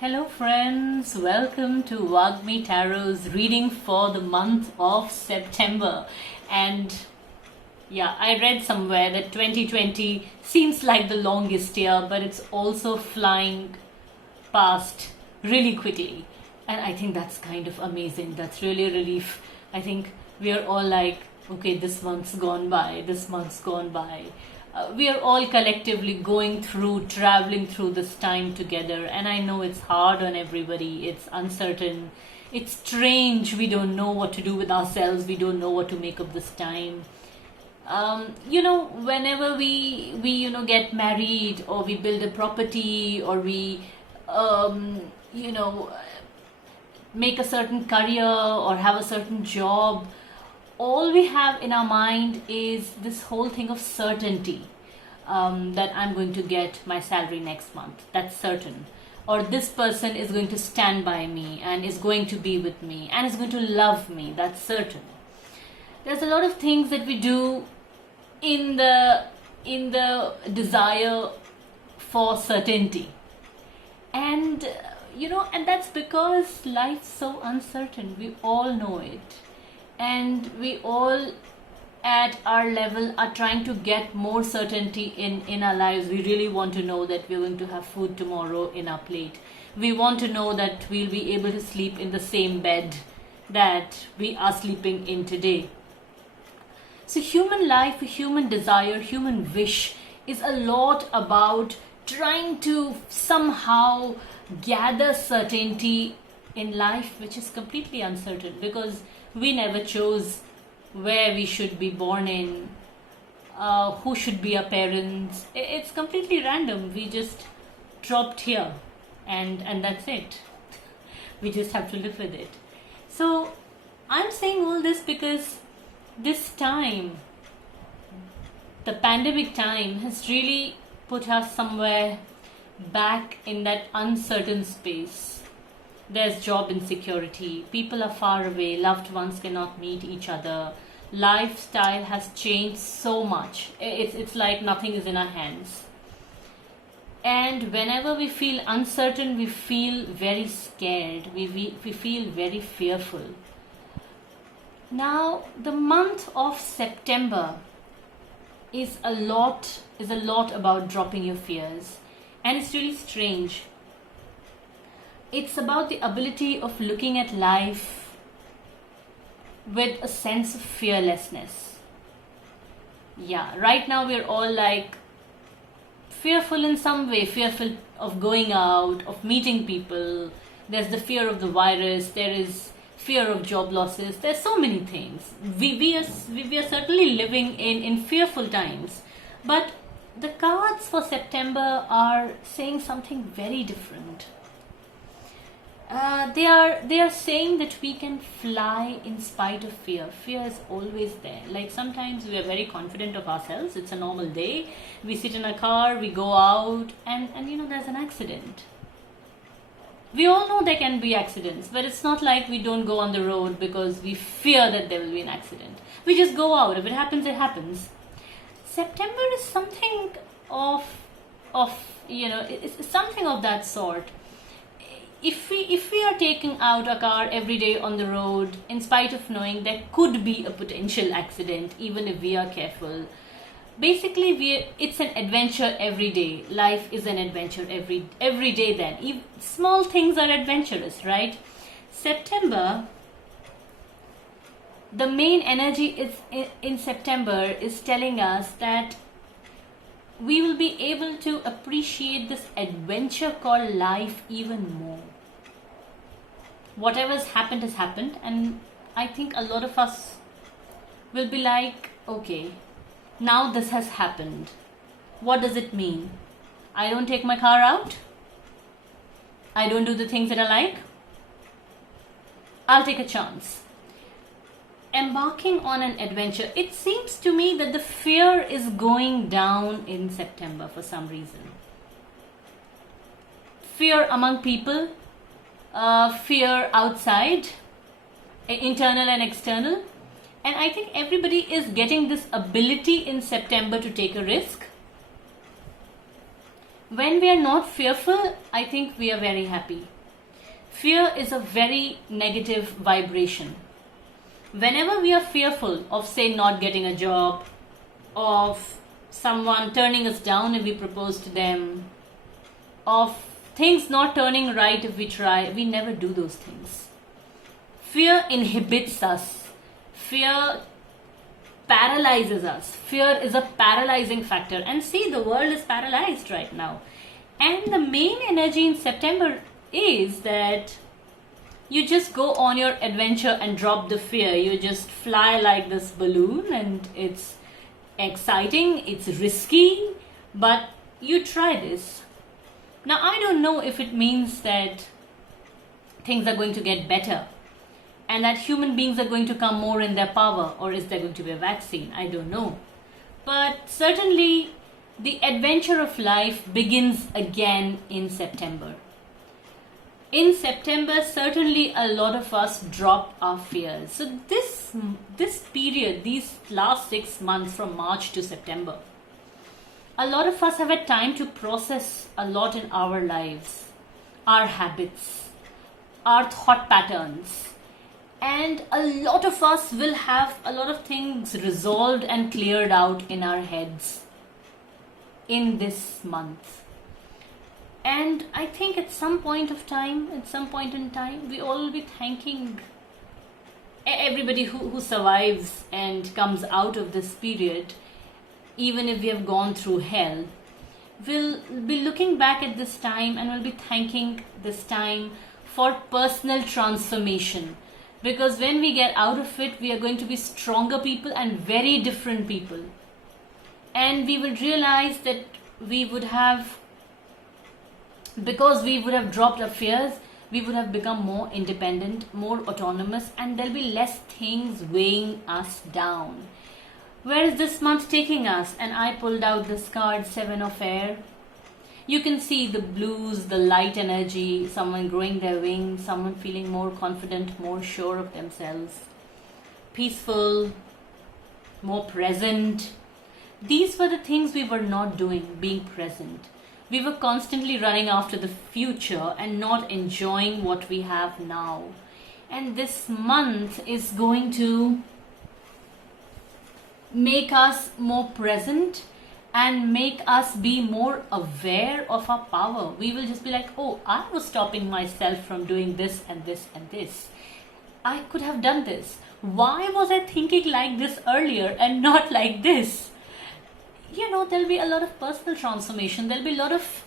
Hello friends, welcome to Wagmi Tarot's reading for the month of September. And yeah, I read somewhere that 2020 seems like the longest year, but it's also flying past really quickly. And I think that's kind of amazing. That's really a relief. I think we are all like, okay, this month's gone by, this month's gone by. We are all collectively traveling through this time together. And I know it's hard on everybody, it's uncertain, it's strange. We don't know what to do with ourselves, we don't know what to make of this time. Whenever we get married or we build a property or we, make a certain career or have a certain job, all we have in our mind is this whole thing of certainty, that I'm going to get my salary next month. That's certain. Or this person is going to stand by me and is going to be with me and is going to love me. That's certain. There's a lot of things that we do in the desire for certainty. And and that's because life's so uncertain. We all know it. And we all at our level are trying to get more certainty in our lives. We really want to know that we're going to have food tomorrow in our plate. We want to know that we'll be able to sleep in the same bed that we are sleeping in today. So human life, human desire, human wish is a lot about trying to somehow gather certainty in life, which is completely uncertain because we never chose where we should be born in, who should be our parents. It's completely random. We just dropped here and that's it. We just have to live with it. So I'm saying all this because this time, the pandemic time, has really put us somewhere back in that uncertain space. There's job insecurity, people are far away, loved ones cannot meet each other. Lifestyle has changed so much. It's like nothing is in our hands. And whenever we feel uncertain, we feel very scared. We feel very fearful. Now, the month of September is a lot about dropping your fears. And it's really strange. It's about the ability of looking at life with a sense of fearlessness. Yeah, right now we're all like fearful in some way, fearful of going out, of meeting people. There's the fear of the virus, there is fear of job losses, there's so many things. We are certainly living in fearful times. But the cards for September are saying something very different. They are saying that we can fly in spite of fear. Fear is always there. Like sometimes we are very confident of ourselves. It's a normal day. We sit in a car, we go out, and there's an accident. We all know there can be accidents, but it's not like we don't go on the road because we fear that there will be an accident. We just go out. If it happens, it happens. September is something of it's something of that sort. If we are taking out a car every day on the road, in spite of knowing there could be a potential accident, even if we are careful, basically it's an adventure every day. Life is an adventure every day. Then even small things are adventurous, right? September, the main energy is in September is telling us that we will be able to appreciate this adventure called life even more. Whatever's happened has happened, and I think a lot of us will be like, okay, now this has happened. What does it mean? I don't take my car out? I don't do the things that I like? I'll take a chance. Embarking on an adventure. It seems to me that the fear is going down in September for some reason. Fear among people, fear outside, internal and external. And I think everybody is getting this ability in September to take a risk. When we are not fearful, I think we are very happy. Fear is a very negative vibration. Whenever we are fearful of, say, not getting a job, of someone turning us down if we propose to them, of things not turning right if we try, we never do those things. Fear inhibits us. Fear paralyzes us. Fear is a paralyzing factor. And see, the world is paralyzed right now. And the main energy in September is that you just go on your adventure and drop the fear. You just fly like this balloon, and it's exciting, it's risky, but you try this. Now, I don't know if it means that things are going to get better and that human beings are going to come more in their power, or is there going to be a vaccine? I don't know. But certainly, the adventure of life begins again in September. In September, certainly a lot of us drop our fears. So this period, these last 6 months from March to September, a lot of us have had time to process a lot in our lives, our habits, our thought patterns, and a lot of us will have a lot of things resolved and cleared out in our heads in this month. And I think at some point in time, we all will be thanking everybody who survives and comes out of this period, even if we have gone through hell. We'll be looking back at this time and we'll be thanking this time for personal transformation. Because when we get out of it, we are going to be stronger people and very different people. And we will realize that because we would have dropped our fears, we would have become more independent, more autonomous, and there'll be less things weighing us down. Where is this month taking us? And I pulled out this card, Seven of Air. You can see the blues, the light energy, someone growing their wings, someone feeling more confident, more sure of themselves, peaceful, more present. These were the things we were not doing, being present. We were constantly running after the future and not enjoying what we have now. And this month is going to make us more present and make us be more aware of our power. We will just be like, oh, I was stopping myself from doing this and this and this. I could have done this. Why was I thinking like this earlier and not like this? There'll be a lot of personal transformation. There'll be a lot of,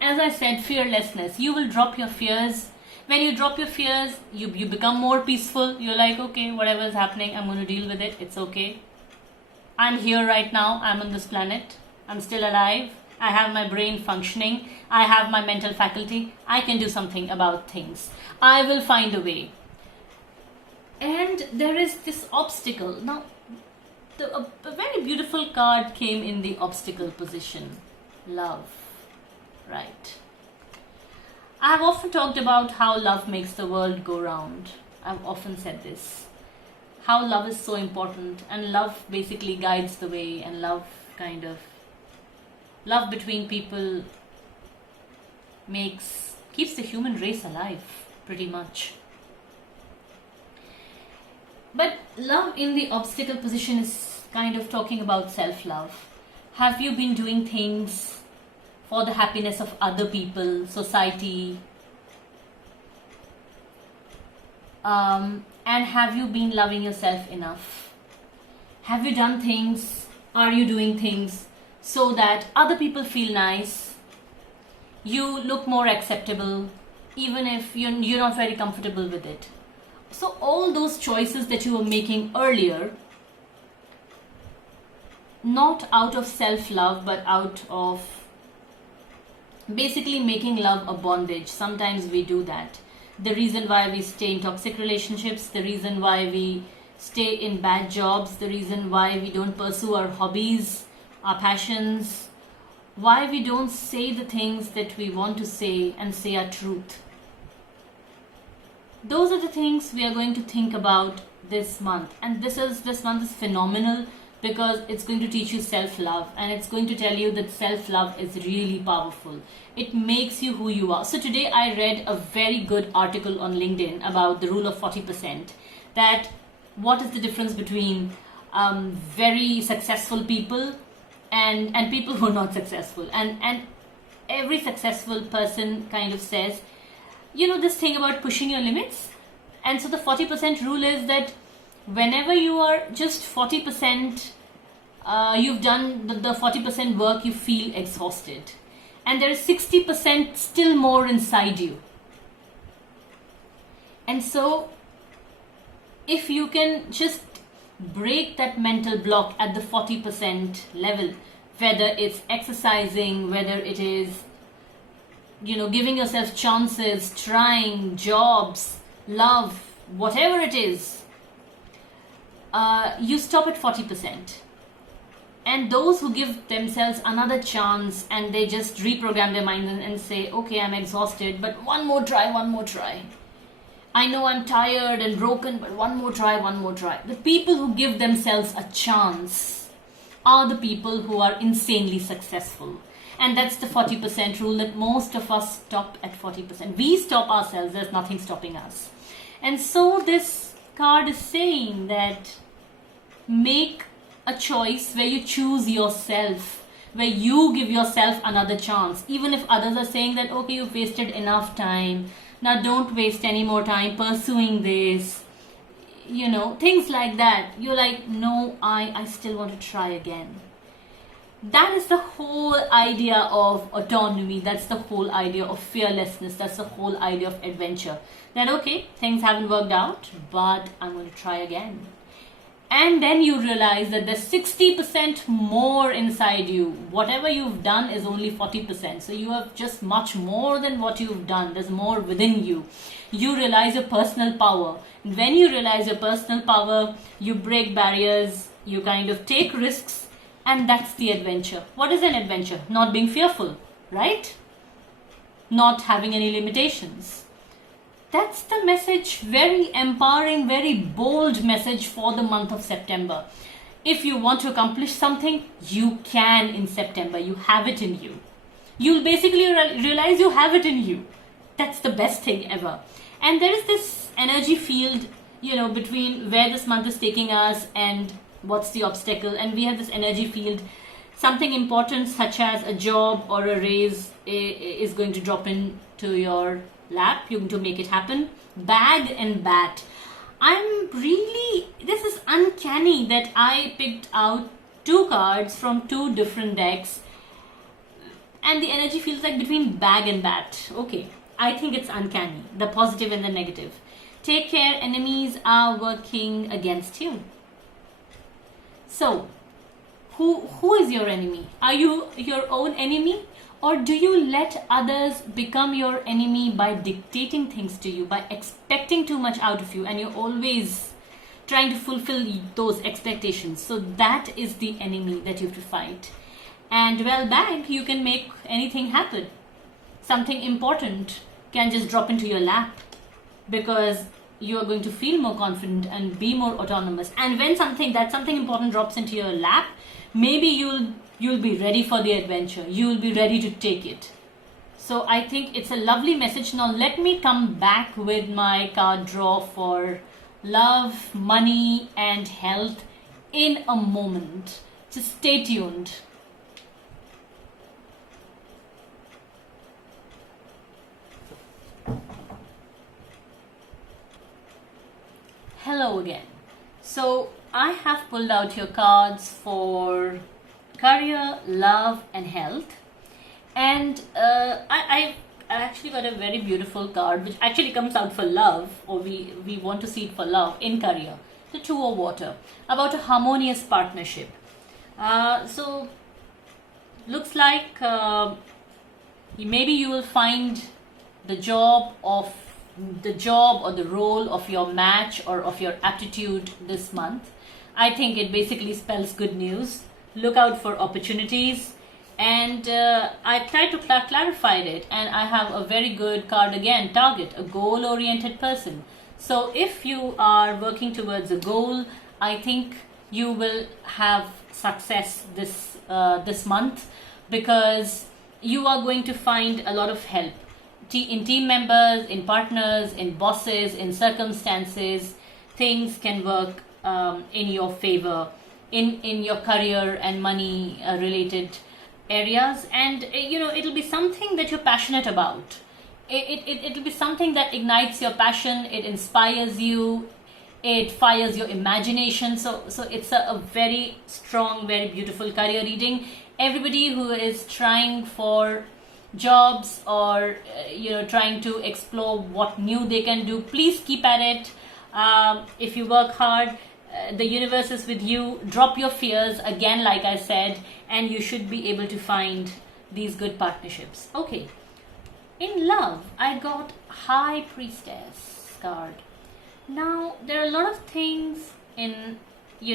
as I said, fearlessness. You will drop your fears. When you drop your fears, you become more peaceful. You're like, okay, whatever is happening, I'm going to deal with it. It's okay. I'm here right now. I'm on this planet. I'm still alive. I have my brain functioning. I have my mental faculty. I can do something about things. I will find a way. And there is this obstacle. Now, a very beautiful card came in the obstacle position. Love. Right. I have often talked about how love makes the world go round. I've often said this. How love is so important, and love basically guides the way, and love between people keeps the human race alive, pretty much. But love in the obstacle position is kind of talking about self-love. Have you been doing things for the happiness of other people, society? And have you been loving yourself enough? Have you done things? Are you doing things so that other people feel nice? You look more acceptable, even if you're not very comfortable with it. So all those choices that you were making earlier, not out of self-love, but out of basically making love a bondage. Sometimes we do that. The reason why we stay in toxic relationships, the reason why we stay in bad jobs, the reason why we don't pursue our hobbies, our passions, why we don't say the things that we want to say and say our truth. Those are the things we are going to think about this month. And this month is phenomenal because it's going to teach you self-love, and it's going to tell you that self-love is really powerful. It makes you who you are. So today I read a very good article on LinkedIn about the rule of 40%, that what is the difference between very successful people and people who are not successful. And every successful person kind of says, this thing about pushing your limits. And so the 40% rule is that whenever you are just 40%, you've done the 40% work, you feel exhausted. And there is 60% still more inside you. And so if you can just break that mental block at the 40% level, whether it's exercising, whether it is, giving yourself chances, trying jobs, love, whatever it is, you stop at 40%. And those who give themselves another chance and they just reprogram their mind and say, okay, I'm exhausted, but one more try. I know I'm tired and broken, but one more try. The people who give themselves a chance are the people who are insanely successful. And that's the 40% rule, that most of us stop at 40%. We stop ourselves, there's nothing stopping us. And so this card is saying that make a choice where you choose yourself, where you give yourself another chance. Even if others are saying that, okay, you've wasted enough time, now don't waste any more time pursuing this, things like that. You're like, no, I still want to try again. That is the whole idea of autonomy. That's the whole idea of fearlessness. That's the whole idea of adventure. That, okay, things haven't worked out, but I'm going to try again. And then you realize that there's 60% more inside you. Whatever you've done is only 40%. So you have just much more than what you've done. There's more within you. You realize your personal power. And when you realize your personal power, you break barriers, you kind of take risks, and that's the adventure. What is an adventure? Not being fearful, right? Not having any limitations. That's the message, very empowering, very bold message for the month of September. If you want to accomplish something, you can in September. You have it in you. You'll basically realize you have it in you. That's the best thing ever. And there is this energy field, between where this month is taking us and what's the obstacle. And we have this energy field. Something important such as a job or a raise is going to drop into your lap. You're going to make it happen. Bag and bat. This is uncanny that I picked out two cards from two different decks, and the energy feels like between bag and bat. Okay, I think it's uncanny, the positive and the negative. Take care, enemies are working against you. So who is your enemy? Are you your own enemy? Or do you let others become your enemy by dictating things to you, by expecting too much out of you, and you're always trying to fulfill those expectations? So that is the enemy that you have to fight. And bag, you can make anything happen. Something important can just drop into your lap because you are going to feel more confident and be more autonomous. And when something important drops into your lap, maybe you'll be ready for the adventure. You'll be ready to take it. So I think it's a lovely message. Now let me come back with my card draw for love, money, and health in a moment. So stay tuned. Hello again. So I have pulled out your cards for career, love, and health, and I actually got a very beautiful card which actually comes out for love, or we want to see it for love in career. The Two of Water, about a harmonious partnership. So looks like maybe you will find the job or the role of your match or of your aptitude this month. I think it basically spells good news. Look out for opportunities, and I tried to clarify it, and I have a very good card again. Target, a goal-oriented person. So if you are working towards a goal, I think you will have success this month, because you are going to find a lot of help in team members, in partners, in bosses, in circumstances. Things can work in your favor in your career and money related areas. And it'll be something that you're passionate about. It'll be something that ignites your passion, it inspires you, it fires your imagination. So it's a very strong, very beautiful career reading. Everybody who is trying for jobs, or trying to explore what new they can do, please keep at it. If you work hard, the universe is with you. Drop your fears again, like I said, and you should be able to find these good partnerships. Okay, in love, I got High Priestess card. Now, there are a lot of things in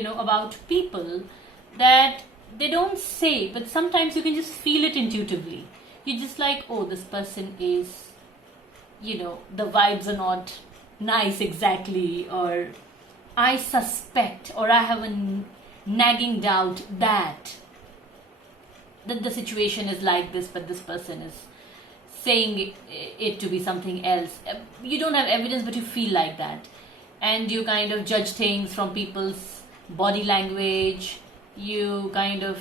about people that they don't say, but sometimes you can just feel it intuitively. You're just like, oh, this person is, the vibes are not nice exactly, or I suspect, or I have a nagging doubt that the situation is like this, but this person is saying it to be something else. You don't have evidence, but you feel like that. And you kind of judge things from people's body language. You kind of,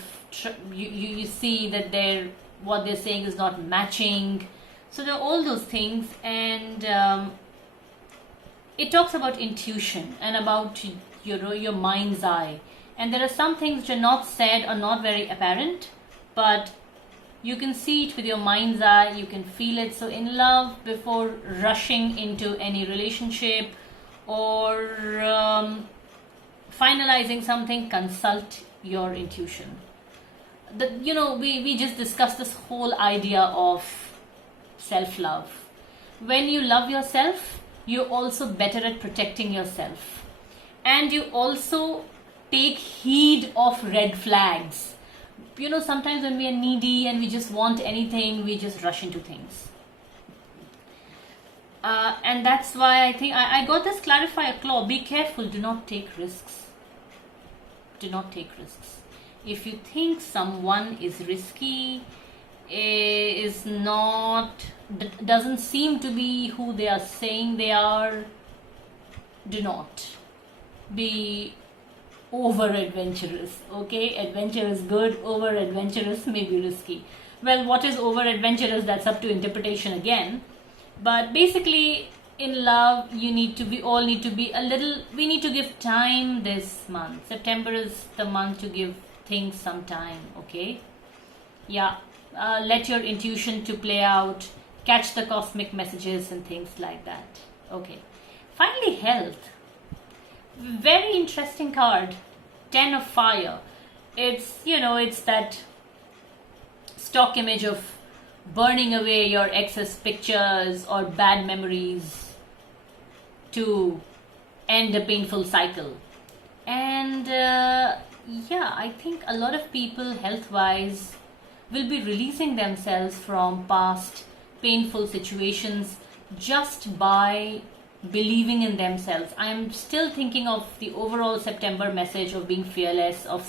you see that what they're saying is not matching. So there are all those things. And it talks about intuition and about your mind's eye. And there are some things which are not said or not very apparent, but you can see it with your mind's eye, you can feel it. So in love, before rushing into any relationship or finalizing something, consult your intuition. We just discussed this whole idea of self-love. When you love yourself, you're also better at protecting yourself. And you also take heed of red flags. Sometimes when we are needy and we just want anything, we just rush into things. And that's why I think I got this clarifier claw. Be careful, do not take risks. Do not take risks. If you think someone is risky, doesn't seem to be who they are saying they are, do not be over adventurous. Okay, adventure is good, over adventurous may be risky. Well, what is over adventurous, that's up to interpretation again. But basically, in love, we need to give time this month. September is the month to give things some time. Okay, yeah, let your intuition to play out, catch the cosmic messages and things like that. Okay, finally, health. Very interesting card, 10 of Fire. It's that stock image of burning away your excess pictures or bad memories to end a painful cycle. And I think a lot of people health-wise will be releasing themselves from past painful situations just by believing in themselves. I'm still thinking of the overall September message of being fearless, of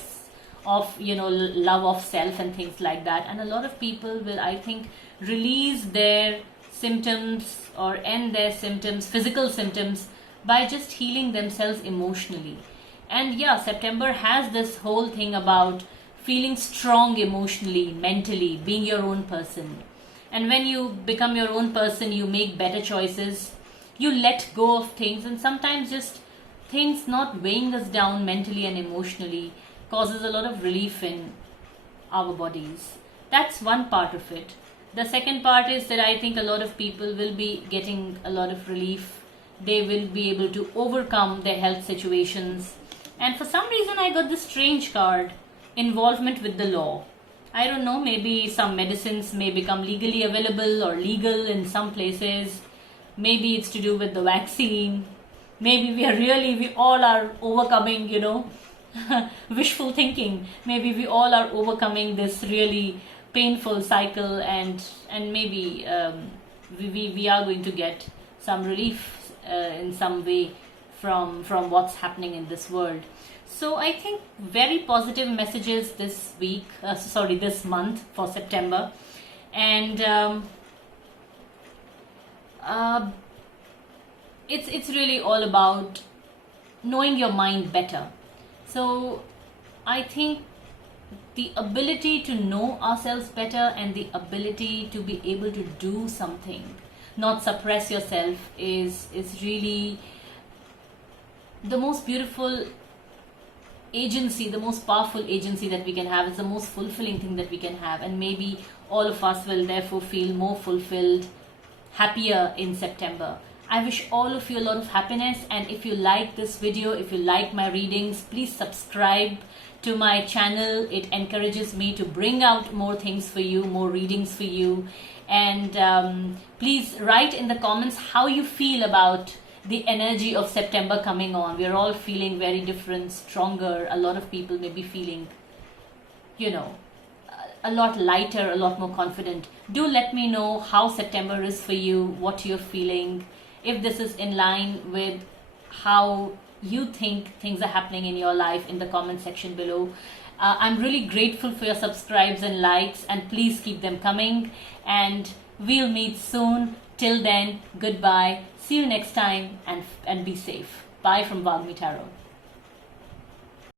love of self and things like that. And a lot of people will, I think, release their symptoms or end their symptoms, physical symptoms, by just healing themselves emotionally. And September has this whole thing about feeling strong emotionally, mentally, being your own person. And when you become your own person, you make better choices. You let go of things, and sometimes just things not weighing us down mentally and emotionally causes a lot of relief in our bodies. That's one part of it. The second part is that I think a lot of people will be getting a lot of relief. They will be able to overcome their health situations. And for some reason, I got this strange card, involvement with the law. I don't know, maybe some medicines may become legally available or legal in some places. Maybe it's to do with the vaccine. Maybe we all are overcoming, wishful thinking. Maybe we all are overcoming this really painful cycle, and maybe we are going to get some relief in some way from what's happening in this world. So I think very positive messages this week, this month for September. And it's really all about knowing your mind better. So I think the ability to know ourselves better and the ability to be able to do something, not suppress yourself, is really the most beautiful agency, the most powerful agency that we can have. It's the most fulfilling thing that we can have, and maybe all of us will therefore feel more fulfilled, happier in September. I wish all of you a lot of happiness, and if you like this video, if you like my readings, please subscribe to my channel. It encourages me to bring out more things for you, more readings for you. And please write in the comments how you feel about the energy of September coming on. We're all feeling very different, stronger. A lot of people may be feeling, a lot lighter, a lot more confident. Do let me know how September is for you, what you're feeling, if this is in line with how you think things are happening in your life, in the comment section below. I'm really grateful for your subscribes and likes, and please keep them coming, and we'll meet soon. Till then, goodbye. See you next time, and be safe. Bye from Vagmi Tarot.